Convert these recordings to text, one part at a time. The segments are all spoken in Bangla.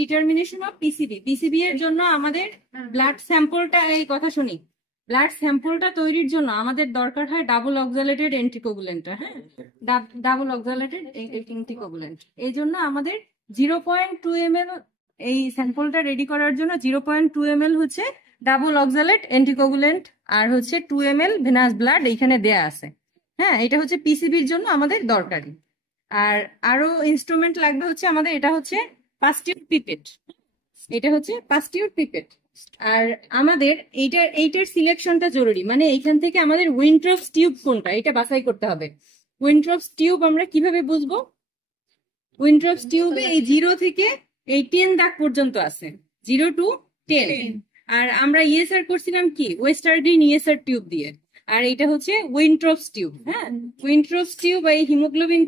Determination of PCB. পিসিবি এর জন্য আমাদের ব্লাড স্যাম্পলটা, এই কথা শুনি, ব্লাড স্যাম্পলটা তৈরির জন্য আমাদের দরকার হয় ডাবল অক্সালেটেড অ্যান্টিকোগুলেন্টটা। হ্যাঁ, ডাবল অক্সালেটেড অ্যান্টিকোগুলেন্ট। এই জন্য আমাদের 0.2 ml, এই স্যাম্পলটা রেডি করার জন্য 0.2 ml হচ্ছে ডাবল অক্সালেট অ্যান্টিকোগুলেন্ট, আর হচ্ছে 2 ml ভেনাস ব্লাড এইখানে দেয়া আছে। হ্যাঁ, এটা হচ্ছে পিসিবির জন্য আমাদের দরকারি। আর আরো ইনস্ট্রুমেন্ট লাগবে হচ্ছে আমাদের, এটা হচ্ছে পাস্টিউর পিপেট। এটা হচ্ছে পাস্টিউর পিপেট। আর আমাদের এইটার সিলেকশনটা জরুরি, মানে এইখান থেকে আমাদের উইন্ট্রপস টিউব কোনটা এটা বাছাই করতে হবে। উইন্ট্রপস টিউব আমরা কিভাবে বুঝবো? উইন্ট্রপস টিউবে এই 0 থেকে এই 10 দাগ পর্যন্ত আছে, 0 to 10। আর আমরা ইএসআর করছিলাম কি ওয়েস্টার্ডিন ইএসআর টিউব দিয়ে, আর এটা হচ্ছে উইন্ট্রপস টিউব। হ্যাঁ, উইন্ট্রপস টিউব এই হিমোগ্লোবিন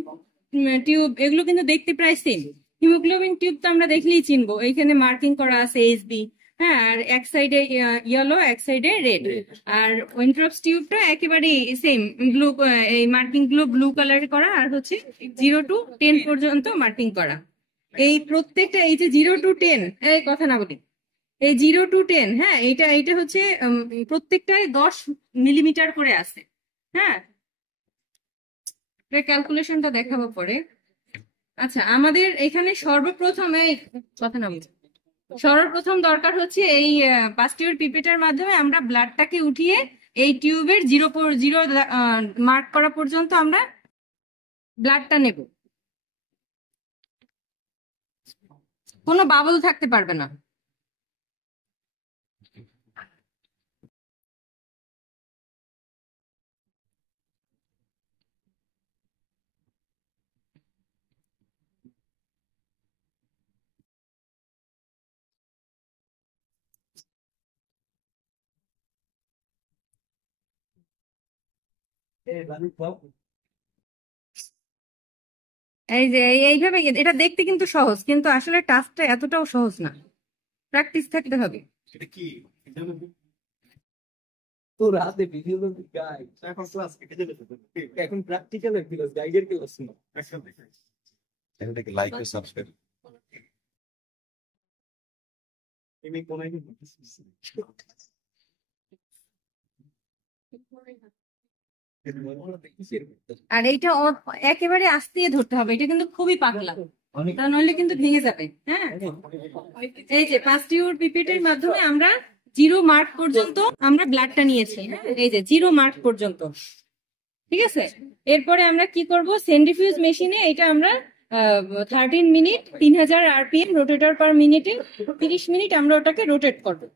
টিউব এগুলো কিন্তু দেখতে প্রায় সেম। হিমোগ্লোবিন টিউব তো আমরা দেখলেই চিনবো, এইখানে মার্কিং করা আছে এসবি। হ্যাঁ, আর এক সাইডে ইয়েলো, এক সাইডে রেড। আর উইন্ট্রপস টিউবটা একেবারে সেম, ব্লু, এই মার্কিং গুলো ব্লু কালার করা, আর হচ্ছে 0 to 10 পর্যন্ত মার্কিং করা। এই প্রত্যেকটা এই যে 0 to 10, এই কথা না বলি, এই 0 to 10, হ্যাঁ, এইটা হচ্ছে প্রত্যেকটাই 10 মিলিমিটার করে আছে। হ্যাঁ, ক্যালকুলেশনটা দেখাবো পরে। আচ্ছা, আমাদের এখানে সর্বপ্রথম দরকার হচ্ছে এই পাস্টিউর পিপেটার মাধ্যমে আমরা ব্লাডটাকে উঠিয়ে এই টিউবের 0 মার্ক করা পর্যন্ত আমরা ব্লাডটা নেব। কোনো বাবল থাকতে পারবে না। এই যে এইভাবে, এটা দেখতে কিন্তু সহজ, কিন্তু আসলে টাস্কটা এতটাও সহজ না, প্র্যাকটিস থাকতে হবে। এখন প্র্যাকটিক্যাল ক্লাস, গাইডের ক্লাস না। লাইক ও সাবস্ক্রাইব। আর এইটা একেবারে আস্তে ধরতে হবে, এটা কিন্তু খুবই পাতলা, তা নইলে কিন্তু ভেঙে যাবে। হ্যাঁ, এই যে পাস্টিউর পিপেটের মাধ্যমে আমরা 0 মার্ক পর্যন্ত আমরা ব্লাডটা নিয়েছি। এই যে 0 মার্ক পর্যন্ত, ঠিক আছে। এরপরে আমরা কি করব, সেন্ট্রিফিউজ মেশিনে এটা আমরা 13 মিনিট 3000 আরপিএম রোটেটর পার মিনিটে 30 মিনিট আমরা ওটাকে রোটেট করবো।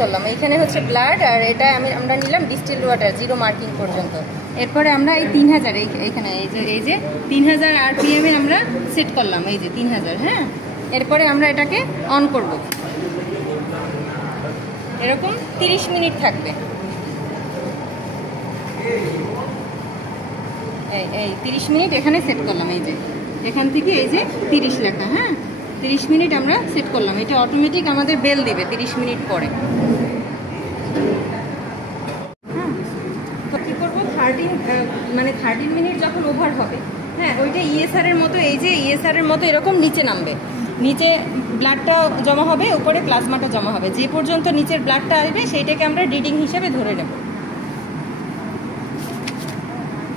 করলাম, এখানে হচ্ছে ব্লাড, আর এটা আমরা নিলাম ডিস্টিলড ওয়াটার 0 মার্কিং পর্যন্ত। এরপরে আমরা এই 3000 এইখানে এই যে 3000 আরপিএম এ আমরা সেট করলাম, এই যে 3000। হ্যাঁ, এরপরে আমরা এটাকে অন করব, এরকম 30 মিনিট থাকবে। এই 30 মিনিট এখানে সেট করলাম, এই যে এখান থেকে এই যে 30 লেখা। হ্যাঁ, 30 মিনিট আমরা সেট করলাম, এটা অটোমেটিক আমাদের বেল দিবে 30 মিনিট পরে। হ্যাঁ, তো কি করবো, 13 মিনিট যখন ওভার হবে, হ্যাঁ, ওইটা ইএসআর এর মতো, এই যে ইএসআর এর মতো এরকম নিচে নামবে, নিচে ব্লাডটা জমা হবে, উপরে প্লাজমাটা জমা হবে। যে পর্যন্ত নিচের ব্লাডটা আসবে সেইটাকে আমরা রিডিং হিসেবে ধরে নেব।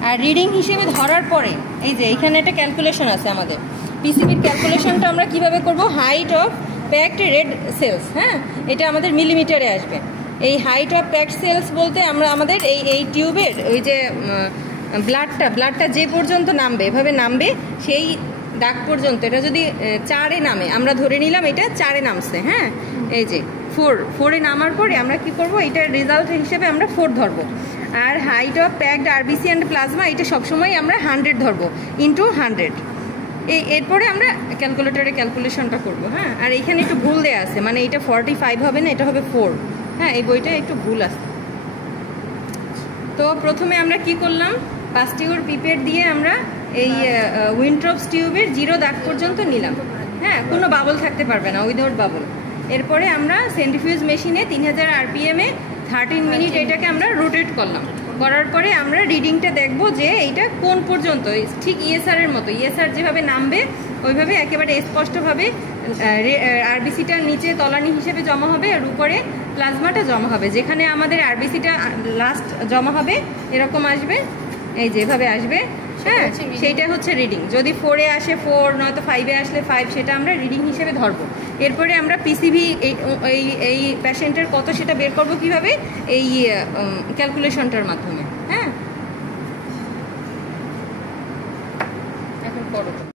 আর রিডিং হিসেবে ধরার পরে এই যে এখানে একটা ক্যালকুলেশন আছে আমাদের, পিসিবির ক্যালকুলেশনটা আমরা কিভাবে করব, height of packed red cells. হ্যাঁ, এটা আমাদের মিলিমিটারে আসবে। এই হাইট অফ প্যাকড সেলস বলতে আমরা আমাদের এই টিউবের ওই যে ব্লাডটা যে পর্যন্ত নামবে, এভাবে নামবে সেই দাগ পর্যন্ত, এটা যদি 4-এ নামে, আমরা ধরে নিলাম এটা 4-এ নামছে। হ্যাঁ, এই যে 4-এ নামার পরে আমরা কি করব, এটার রেজাল্ট হিসেবে আমরা 4 ধরবো। আর height of packed RBC and plasma এটা সবসময় আমরা 100 ধরবো, ইন্টু 100। এরপরে আমরা ক্যালকুলেটরে ক্যালকুলেশনটা করব। হ্যাঁ, আর এখানে একটু ভুল দেওয়া আছে, মানে এটা 45 হবে না, এটা হবে 4। হ্যাঁ, এই বইটা একটু ভুল আছে। তো প্রথমে আমরা কি করলাম, পাস্টিউর পিপেট দিয়ে আমরা এই উইন্ট্রপস টিউবের 0 দাগ পর্যন্ত নিলাম। হ্যাঁ, কোনো বাবল থাকতে পারবে না, উইদাউট বাবল। এরপরে আমরা সেন্ট্রিফিউজ মেশিনে 3000 আরপিএম এ 13 মিনিট এটাকে আমরা রোটেট করলাম। করার পরে আমরা রিডিংটা দেখব যে এইটা কোন পর্যন্ত, ঠিক ইএসআর এর মতো, ইএসআর যেভাবে নামবে ওইভাবে একেবারে স্পষ্টভাবে আরবিসিটা নিচে তলানি হিসেবে জমা হবে, আর উপরে প্লাজমাটা জমা হবে। যেখানে আমাদের আরবিসিটা লাস্ট জমা হবে এরকম আসবে, এই যেভাবে আসবে, হ্যাঁ, সেইটা হচ্ছে রিডিং। যদি 4-এ আসে 4, নয়তো 5-এ আসলে 5, সেটা আমরা রিডিং হিসেবে ধরবো। এরপরে আমরা পিসিভি এই পেশেন্টের কত সেটা বের করবো কিভাবে, এই ক্যালকুলেশনটার মাধ্যমে। হ্যাঁ, এখন করো।